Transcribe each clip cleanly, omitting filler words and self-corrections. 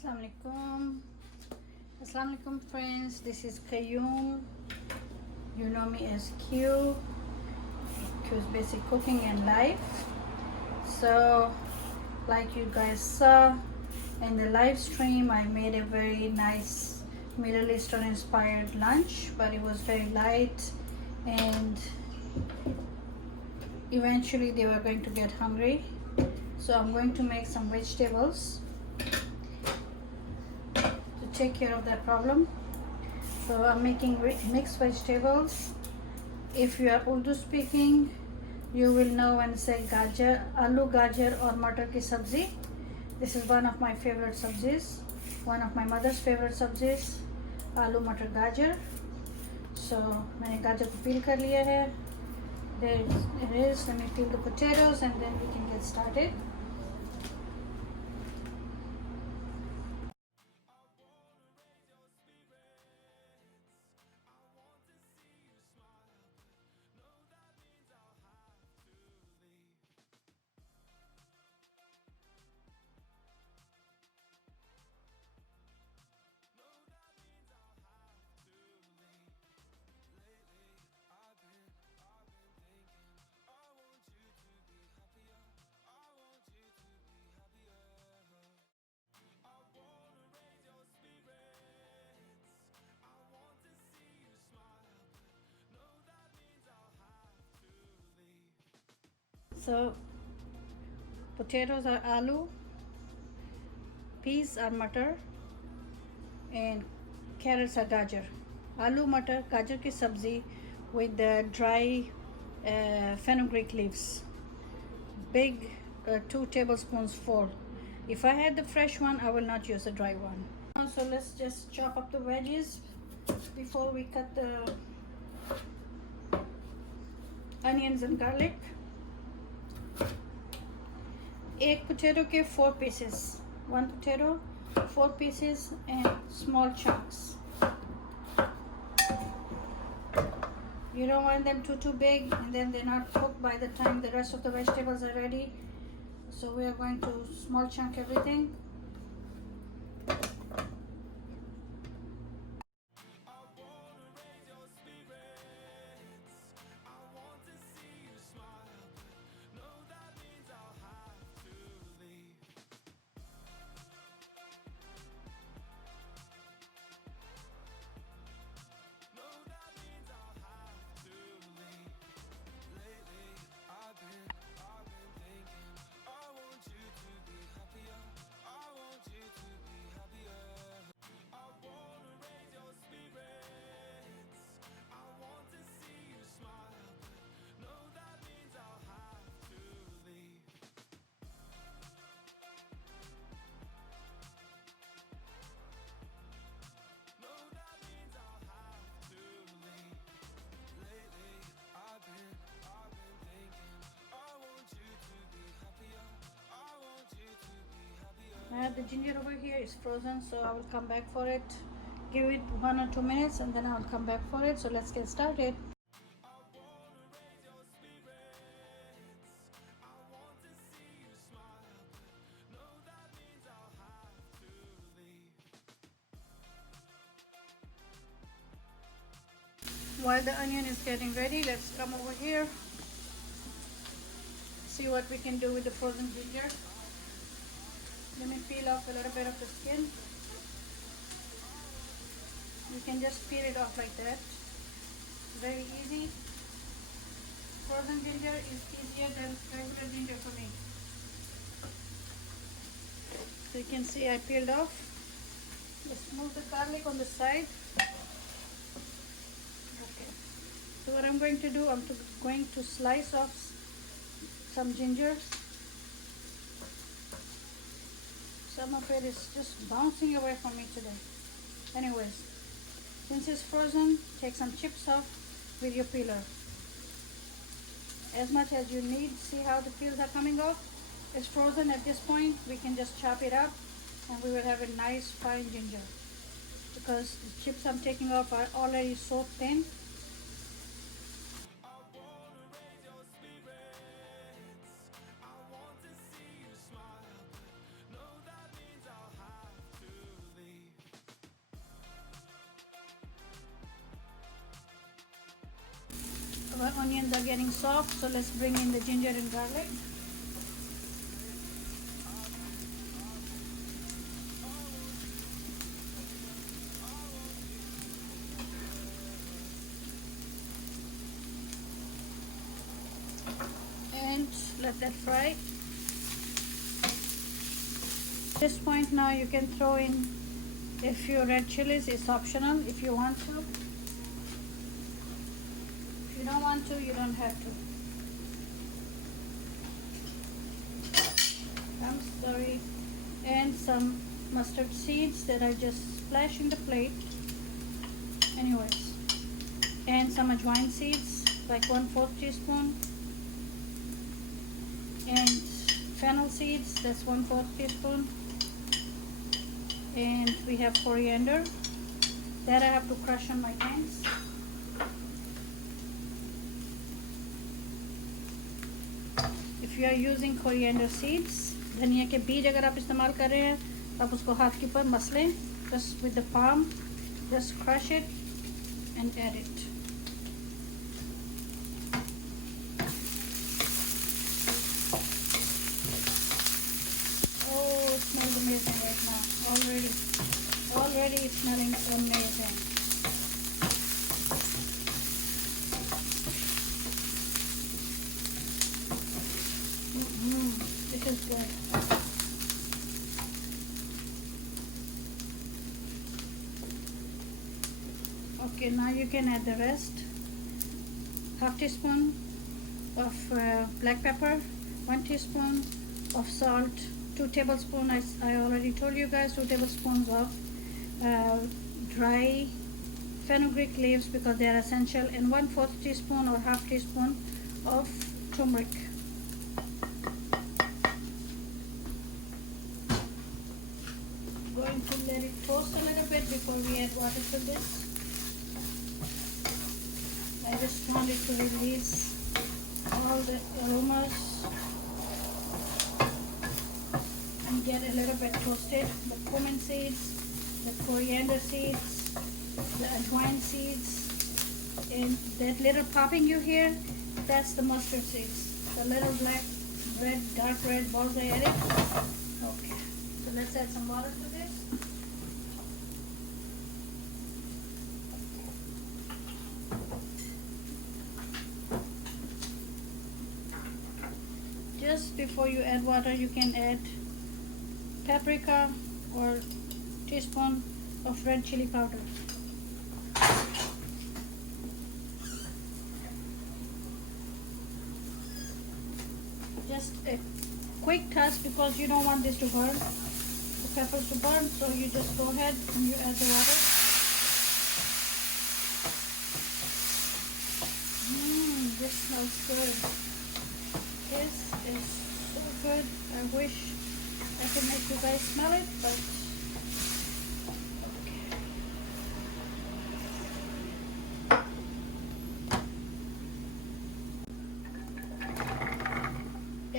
Assalamualaikum friends, this is Qayyum. You know me as Q's Basic Cooking and Life. So like you guys saw in the live stream, I made a very nice Middle Eastern inspired lunch, but it was very light and eventually they were going to get hungry. So I'm going to make some vegetables to take care of that problem. So I'm making mixed vegetables. If you are Urdu speaking, you will know when say Gajar, Aloo, Gajar or Matar ki Sabzi. This is one of my favorite sabzis, one of my mother's favorite sabzis, Aloo Matar Gajar. So मैंने गाजर को peel कर लिया है. There it is. Let me peel the potatoes and then we can get started. So potatoes are aloo, peas are matar, and carrots are gajar. Aloo matar gajar ki sabzi with the dry fenugreek leaves. Big 2 tablespoons full. If I had the fresh one, I will not use the dry one. So let's just chop up the veggies before we cut the onions and garlic. Egg potato ke 4 pieces. 1 potato, 4 pieces and small chunks. You don't want them too big and then they're not cooked by the time the rest of the vegetables are ready. So we are going to small chunk everything. The ginger over here is frozen, so I will come back for it. Give it 1 or 2 minutes and then I will come back for it. So let's get started. While the onion is getting ready, let's come over here, see what we can do with the frozen ginger. Let me peel off a little bit of the skin. You can just peel it off like that. Very easy. Frozen ginger is easier than regular ginger for me. So you can see I peeled off. Just move the garlic on the side. Okay. So what I'm going to do, I'm going to slice off some ginger. Some of it is just bouncing away from me today. Anyways, since it's frozen, take some chips off with your peeler. As much as you need. See how the peels are coming off? It's frozen at this point. We can just chop it up and we will have a nice fine ginger. Because the chips I'm taking off are already so thin. Our onions are getting soft, so let's bring in the ginger and garlic. And let that fry. At this point now you can throw in a few red chilies. It's optional if you want to. If you don't want to, you don't have to. I'm sorry. And some mustard seeds that I just splashed in the plate. Anyways. And some Ajwain seeds, like 1/4 teaspoon. And fennel seeds, that's 1/4 teaspoon. And we have coriander that I have to crush on my hands. If you are using coriander seeds, धनिया के बीज अगर आप इस्तेमाल कर रहे हैं तो आप उसको हाथ के ऊपर मस लें, just with the palm, just crush it and add it. Oh, it smells amazing right now. Already it's smelling amazing. This is good. Okay, now you can add the rest. Half teaspoon of black pepper, 1 teaspoon of salt, 2 tablespoons. I already told you guys, 2 tablespoons of dry fenugreek leaves because they are essential, and 1/4 teaspoon or half teaspoon of turmeric. Going to let it toast a little bit before we add water to this. I just want it to release all the aromas and get a little bit toasted. The cumin seeds, the coriander seeds, the Ajwain seeds, and that little popping you hear, that's the mustard seeds. The little black, red, dark red balls I added. Okay, so let's add some water to this. Just before you add water, you can add paprika or teaspoon of red chili powder. Just a quick touch because you don't want this to burn, the peppers to burn, so you just go ahead and you add the water. This smells good. This is so good. I wish I could make you guys smell it, but okay.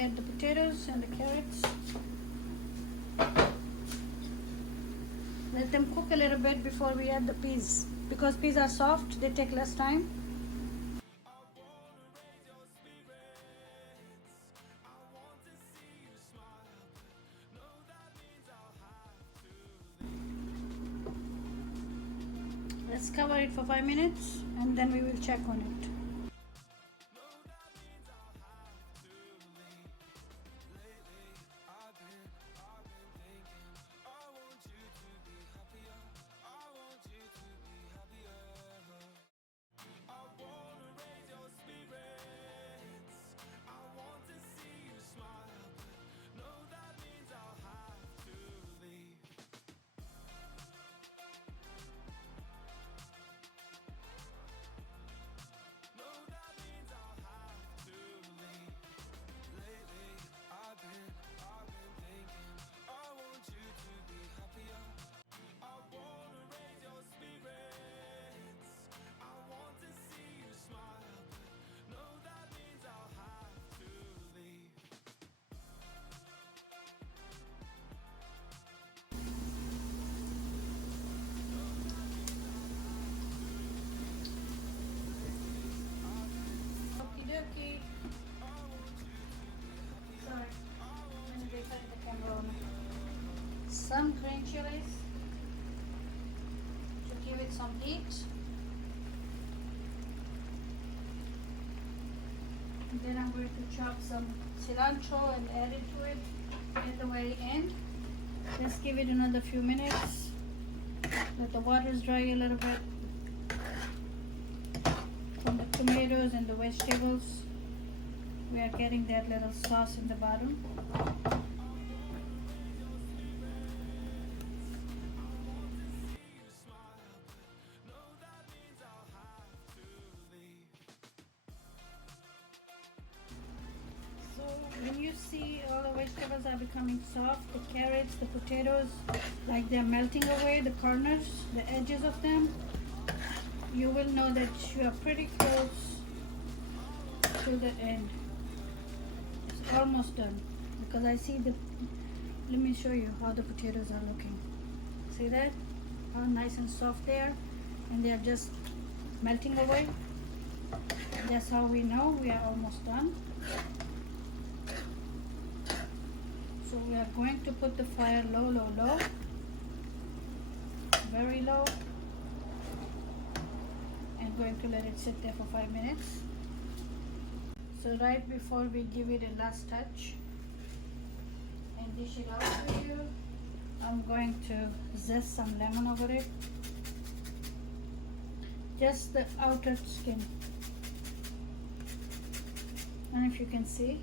Add the potatoes and the carrots. Let them cook a little bit before we add the peas. Because peas are soft, they take less time. Let's cover it for 5 minutes and then we will check on it. okay. Sorry, let me turn the camera on. Some green chilies to give it some heat. And then I'm going to chop some cilantro and add it to it at the very end. Just give it another few minutes. Let the waters dry a little bit from the tomatoes and the vegetables. We are getting that little sauce in the bottom. So when you see all the vegetables are becoming soft, the carrots, the potatoes, like they're melting away, the corners, the edges of them, you will know that you are pretty close to the end. It's almost done because I see the, let me show you how the potatoes are looking. See that? How nice and soft they are, and they are just melting away. That's how we know we are almost done. So we are going to put the fire low, low, low, very low, and going to let it sit there for 5 minutes. So right before we give it a last touch and dish it out for you, I'm going to zest some lemon over it. Just the outer skin. And if you can see,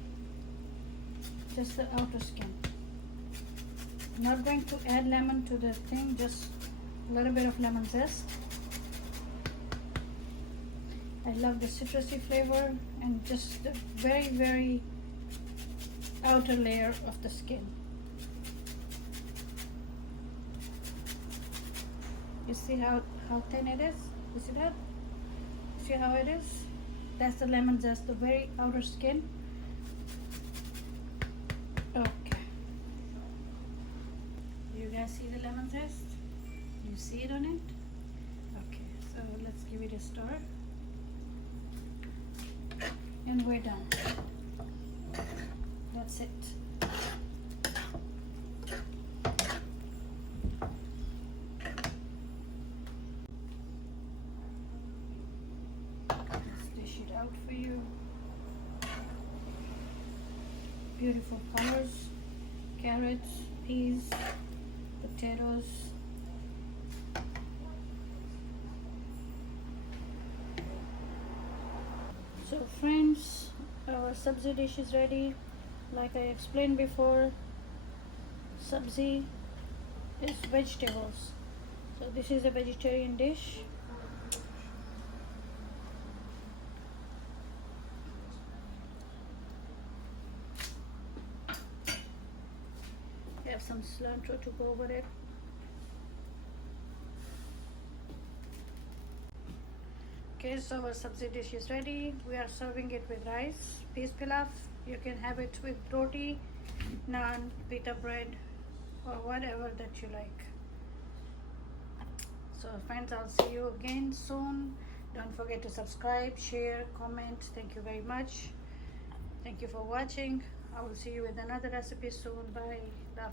just the outer skin. Not going to add lemon to the thing, just a little bit of lemon zest. I love the citrusy flavor and just the very, very outer layer of the skin. You see how thin it is? You see that? See how it is? That's the lemon zest, the very outer skin. Okay. You guys see the lemon zest? You see it on it? Okay, so let's give it a stir. And we're done. That's it. Let's dish it out for you. Beautiful colors. Carrots, peas, potatoes. So friends, our sabzi dish is ready. Like I explained before, sabzi is vegetables. So this is a vegetarian dish. We have some cilantro to go over it. Okay, so our sabzi dish is ready. We are serving it with rice, peas pilaf. You can have it with roti, naan, pita bread, or whatever that you like. So friends, I'll see you again soon. Don't forget to subscribe, share, comment. Thank you very much. Thank you for watching. I will see you with another recipe soon. Bye. Love,